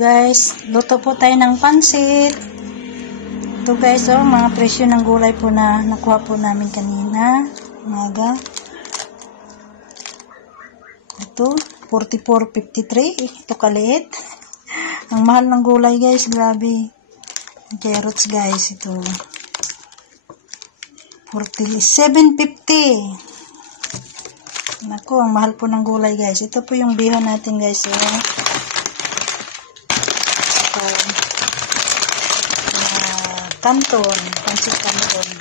guys, luto po tayo ng pansit. Ito guys, oh, mga presyo ng gulay po na nakuha po namin kanina umaga. Ito 44.53. Ito kaliit. Ang mahal ng gulay guys, grabe. Carrots guys, ito 47.50. Naku, ang mahal po ng gulay guys. Ito po yung bihon natin guys, oh. Kanton, pansit kanton.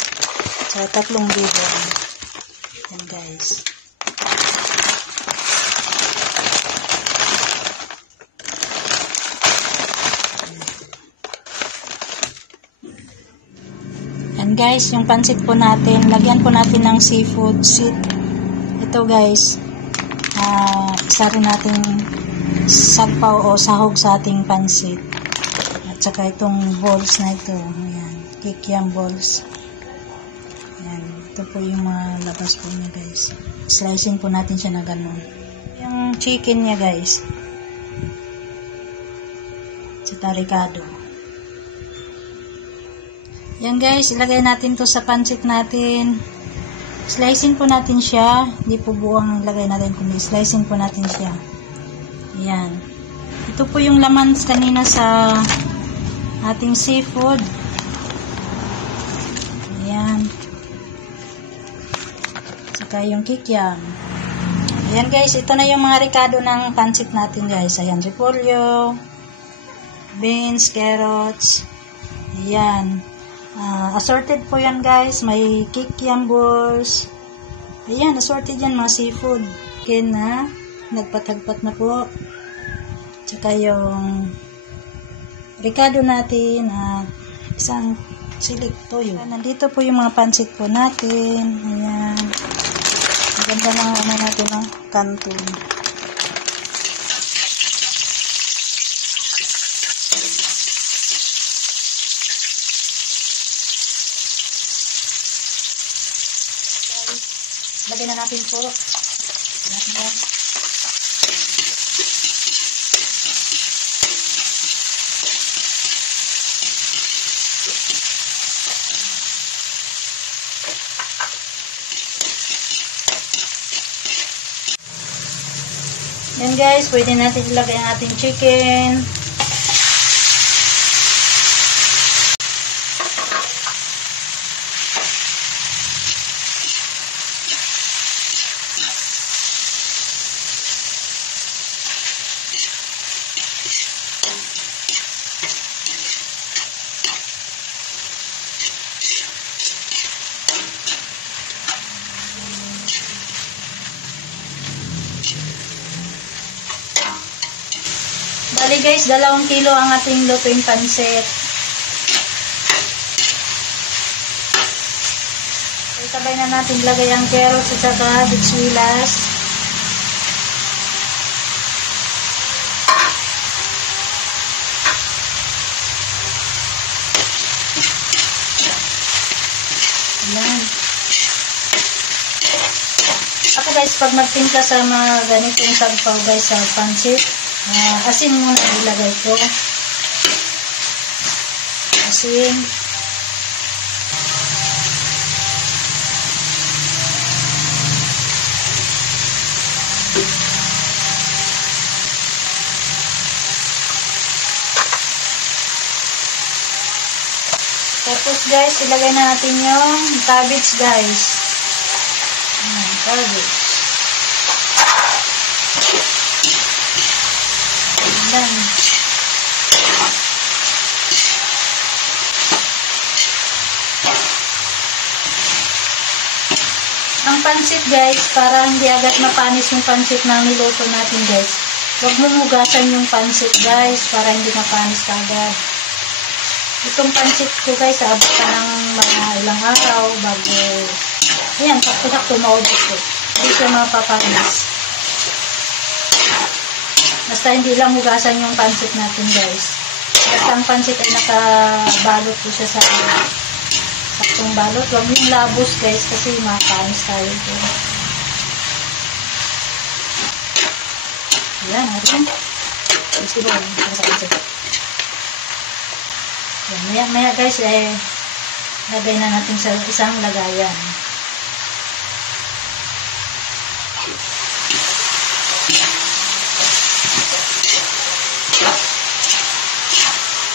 So, 3 bihon. Yan guys. Yan guys, yung pansit po natin, lagyan po natin ng seafood seed. Ito guys, isa rin natin sampaw o sahog sa ating pansit. At saka itong balls na ito. Ayan, kikiam balls. Ayan, ito po yung mga labas po niya guys. Slicing po natin siya na ganun. Yung chicken niya guys. Sa tarikado. Yan guys, ilagay natin to sa pansit natin. Slicing po natin siya. Hindi po buwang ilagay natin, kundi slicing po natin siya. Ayan. Ito po yung laman kanina sa ating seafood. Ayan. Saka yung kikiam. Ayan guys, ito na yung mga ricado ng pansit natin guys. Ayan, repolyo, beans, carrots. Ayan. Assorted po yan guys. May kikiam balls. Ayan, assorted yan mga seafood. Ayan na. Nagpatagpat na po. Tsaka yung ricado natin at isang silik toyo. Nandito po yung mga pansit po natin. Ayan. Maganda lang naman natin ng kanton. Lagyan na natin po. Ayan. Yan guys, pwede natin ilagay ang ating chicken. Bali guys, 2 kilo ang ating lutuing pansit. Sabay na natin lagay ang carrots at saka bitsilas. Ayan. Ako guys, pag magtimpla sa mga ganitong sagpaw guys sa pansit, asin muna ilagay ko. Asin. Tapos guys, ilagay na natin yung cabbage guys. Cabbage. Ayan. Ang pansit guys, para hindi agad mapanis yung pansit na niluto natin guys, huwag mumugasan yung pansit guys, para hindi mapanis agad. Itong pansit ko guys, abot ka ng mga ilang araw bago, ayan, sakto-sakto maubos ko. Hindi siya mapapanis. Basta hindi lang hugasan yung pansit natin guys. Basta ang pansit ay nakabalot po siya sa saktong balot. Huwag yung labos guys kasi makapanis tayo ito. Ayan, natin. vegetable. Yan, maya guys, lagay na natin sa isang lagayan.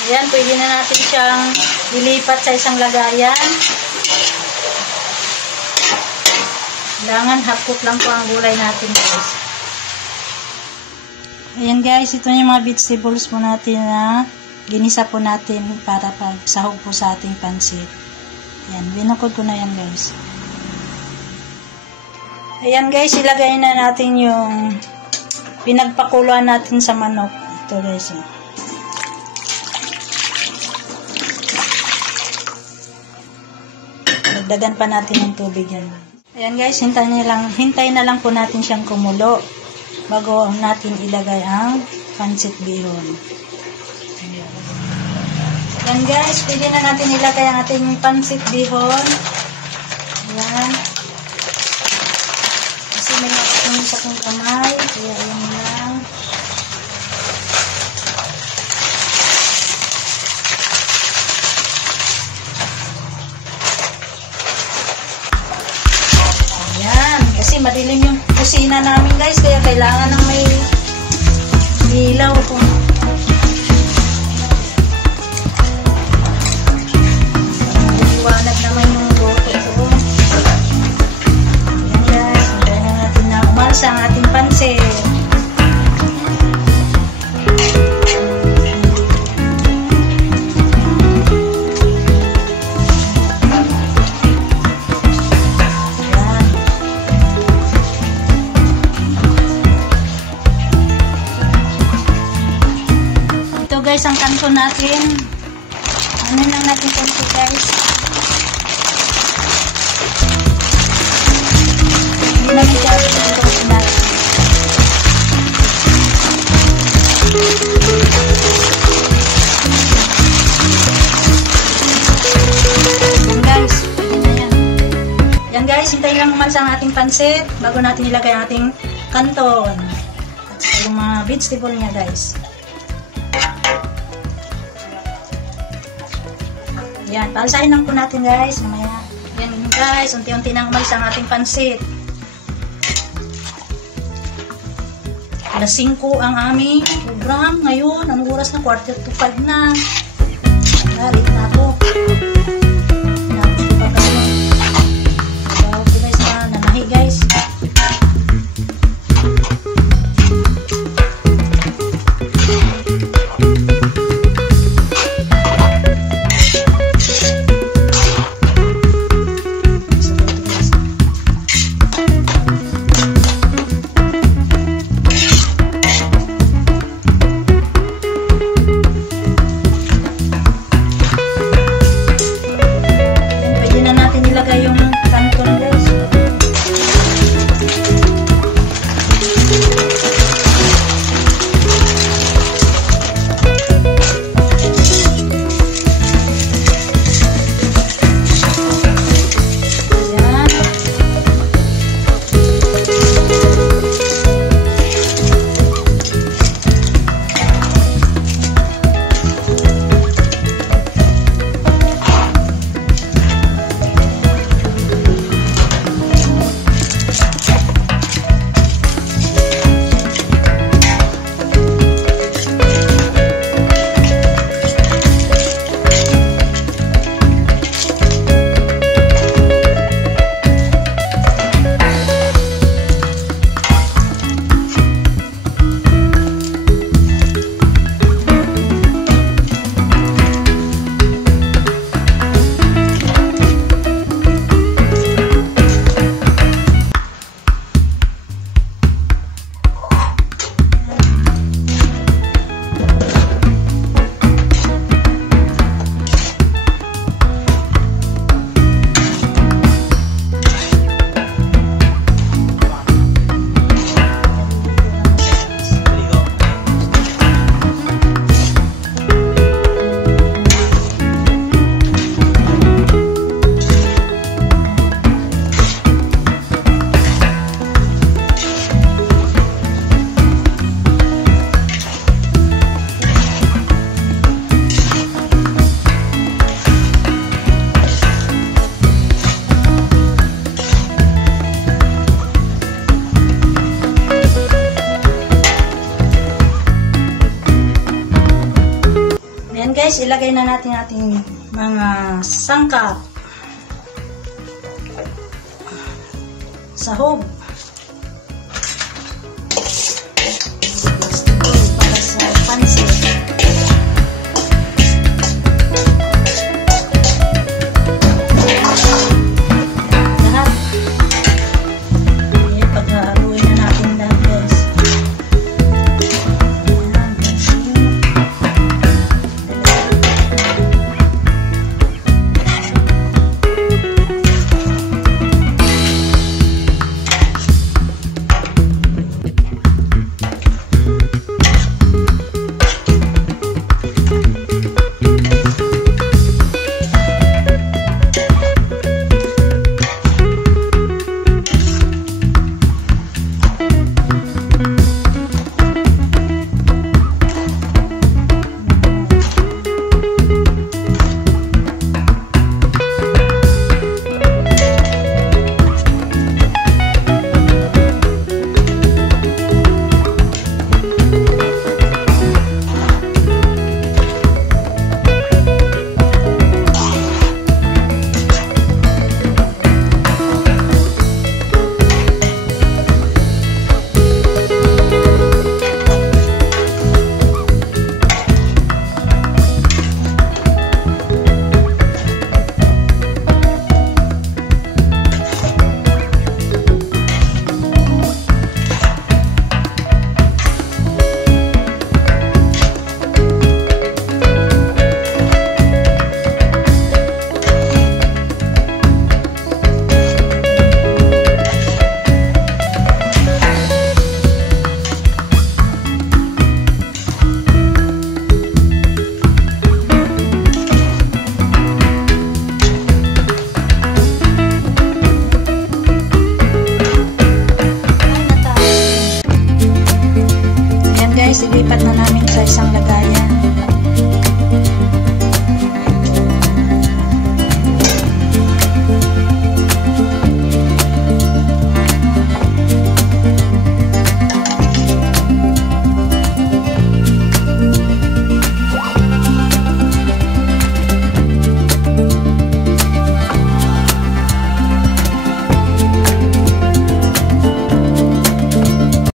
Ayan, pwede na natin siyang ilipat sa isang lagayan. Kailangan half cook lang po ang gulay natin guys. Ayan guys, ito yung mga vegetables po natin na ginisa po natin para pagsahog po sa ating pansit. Ayan, binukod ko na yan guys. Ayan guys, ilagay na natin yung pinagpakuluan natin sa manok. Ito guys. Dagdagan pa natin ng tubig yan. Ayan guys, hintay na lang po natin siyang kumulo bago natin ilagay ang pancit bihon. Ayan guys, pwede na natin ilagay ang ating pancit bihon. Ayan. Kasi may nakakong sa kong kamay. Kaya ayan lang. Kasi madilim yung kusina namin guys, kaya kailangan ng may ilaw po. Liwanag naman yung luto ko. Ayan guys, hintayin na natin na umalsa ang ating pansit. Guys, ang kanto natin, ano lang natin kanto guys, hindi namin gawin ang kanto natin. Yan guys, pwede na yan. Yan guys, hintayin lang umalsa ang ating pansit bago natin ilagay ang ating kanton at saka yung mga vegetable niya guys. Yan, palsahin lang po natin guys. Mamaya. Yan guys, unti-unti nang umalis ang ating pansit. Alas 5 ang aming program ngayon. Anong oras na? 4:45 na. Galit na po. Napos pa kami. Bawag po guys na nanahi guys. guys, ilagay na natin ating mga sangkap. Sahog. Para sa pansit.